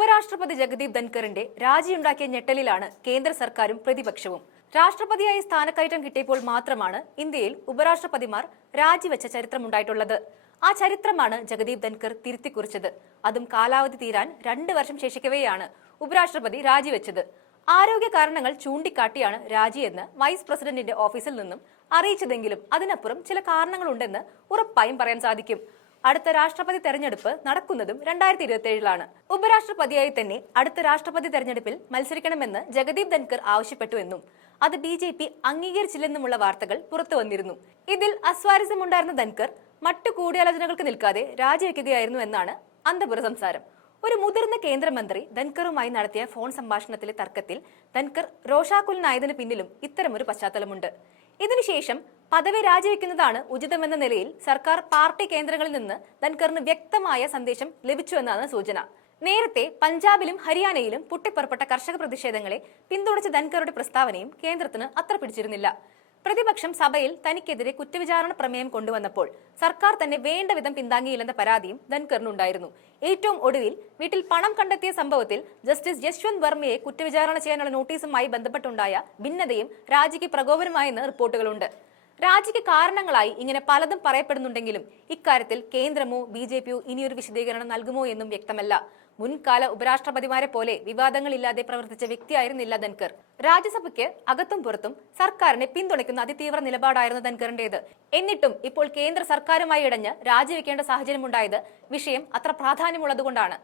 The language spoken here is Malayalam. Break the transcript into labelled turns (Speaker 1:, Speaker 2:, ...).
Speaker 1: ഉപരാഷ്ട്രപതി ജഗദീപ് ധൻഖറിന്റെ രാജിയുണ്ടാക്കിയ ഞെട്ടലിലാണ് കേന്ദ്ര സർക്കാരും പ്രതിപക്ഷവും. രാഷ്ട്രപതിയായി സ്ഥാനക്കയറ്റം കിട്ടിയപ്പോൾ മാത്രമാണ് ഇന്ത്യയിൽ ഉപരാഷ്ട്രപതിമാർ രാജിവെച്ച ചരിത്രമുണ്ടായിട്ടുള്ളത്. ആ ചരിത്രമാണ് ജഗദീപ് ധൻകർ തിരുത്തിക്കുറിച്ചത്. അതും കാലാവധി തീരാൻ രണ്ട് വർഷം ശേഷിക്കവെയാണ് ഉപരാഷ്ട്രപതി രാജിവെച്ചത്. ആരോഗ്യ കാരണങ്ങൾ ചൂണ്ടിക്കാട്ടിയാണ് രാജിയെന്ന് വൈസ് പ്രസിഡന്റിന്റെ ഓഫീസിൽ നിന്നും അറിയിച്ചതെങ്കിലും അതിനപ്പുറം ചില കാരണങ്ങളുണ്ടെന്ന് ഉറപ്പായും പറയാൻ സാധിക്കും. അടുത്ത രാഷ്ട്രപതി തെരഞ്ഞെടുപ്പ് നടക്കുന്നതും രണ്ടായിരത്തി ഇരുപത്തി ഏഴിലാണ് ഉപരാഷ്ട്രപതിയായി തന്നെ അടുത്ത രാഷ്ട്രപതി തെരഞ്ഞെടുപ്പിൽ മത്സരിക്കണമെന്ന് ജഗദീപ് ധൻകർ ആവശ്യപ്പെട്ടുവെന്നും അത് ബി ജെ പി അംഗീകരിച്ചില്ലെന്നുമുള്ള വാർത്തകൾ പുറത്തു വന്നിരുന്നു. ഇതിൽ അസ്വാരസ്യമുണ്ടായിരുന്ന ധൻകർ മറ്റു കൂടിയാലോചനകൾക്ക് നിൽക്കാതെ രാജിവെക്കുകയായിരുന്നു എന്നാണ് അന്തപുര സംസാരം. ഒരു മുതിർന്ന കേന്ദ്രമന്ത്രി ധൻകറുമായി നടത്തിയ ഫോൺ സംഭാഷണത്തിലെ തർക്കത്തിൽ ധൻകർ രോഷാകുലനായതിനു പിന്നിലും ഇത്തരമൊരു പശ്ചാത്തലമുണ്ട്. ഇതിനുശേഷം പദവി രാജിവെക്കുന്നതാണ് ഉചിതമെന്ന നിലയിൽ സർക്കാർ പാർട്ടി കേന്ദ്രങ്ങളിൽ നിന്ന് ധൻകറിന് വ്യക്തമായ സന്ദേശം ലഭിച്ചുവെന്നാണ് സൂചന. നേരത്തെ പഞ്ചാബിലും ഹരിയാനയിലും പൊട്ടിപ്പുറപ്പെട്ട കർഷക പ്രതിഷേധങ്ങളെ പിന്തുണച്ച ധൻകറുടെ പ്രസ്താവനയും കേന്ദ്രത്തിന് അത്ര പിടിച്ചിരുന്നില്ല. പ്രതിപക്ഷം സഭയിൽ തനിക്കെതിരെ കുറ്റവിചാരണ പ്രമേയം കൊണ്ടുവന്നപ്പോൾ സർക്കാർ തന്നെ വേണ്ട വിധം പിന്താങ്ങിയില്ലെന്ന പരാതിയും ധൻകറിനുണ്ടായിരുന്നു. ഏറ്റവും ഒടുവിൽ വീട്ടിൽ പണം കണ്ടെത്തിയ സംഭവത്തിൽ ജസ്റ്റിസ് യശ്വന്ത് വർമ്മയെ കുറ്റവിചാരണ ചെയ്യാനുള്ള നോട്ടീസുമായി ബന്ധപ്പെട്ടുണ്ടായ ഭിന്നതയും രാജിക്ക് പ്രകോപനമായെന്ന് റിപ്പോർട്ടുകളുണ്ട്. രാജിക്ക് കാരണങ്ങളായി ഇങ്ങനെ പലതും പറയപ്പെടുന്നുണ്ടെങ്കിലും ഇക്കാര്യത്തിൽ കേന്ദ്രമോ ബി ജെ പിയോ ഇനിയൊരു വിശദീകരണം നൽകുമോ എന്നും വ്യക്തമല്ല. മുൻകാല ഉപരാഷ്ട്രപതിമാരെ പോലെ വിവാദങ്ങളില്ലാതെ പ്രവർത്തിച്ച വ്യക്തിയായിരുന്നില്ല ധൻകർ രാജ്യസഭയ്ക്ക് അകത്തും പുറത്തും സർക്കാരിനെ പിന്തുണയ്ക്കുന്ന അതിതീവ്ര നിലപാടായിരുന്നു ധൻകറിന്റേത് എന്നിട്ടും ഇപ്പോൾ കേന്ദ്ര സർക്കാരുമായി ഇടഞ്ഞ് രാജിവെക്കേണ്ട സാഹചര്യമുണ്ടായത് വിഷയം അത്ര പ്രാധാന്യമുള്ളതുകൊണ്ടാണ്.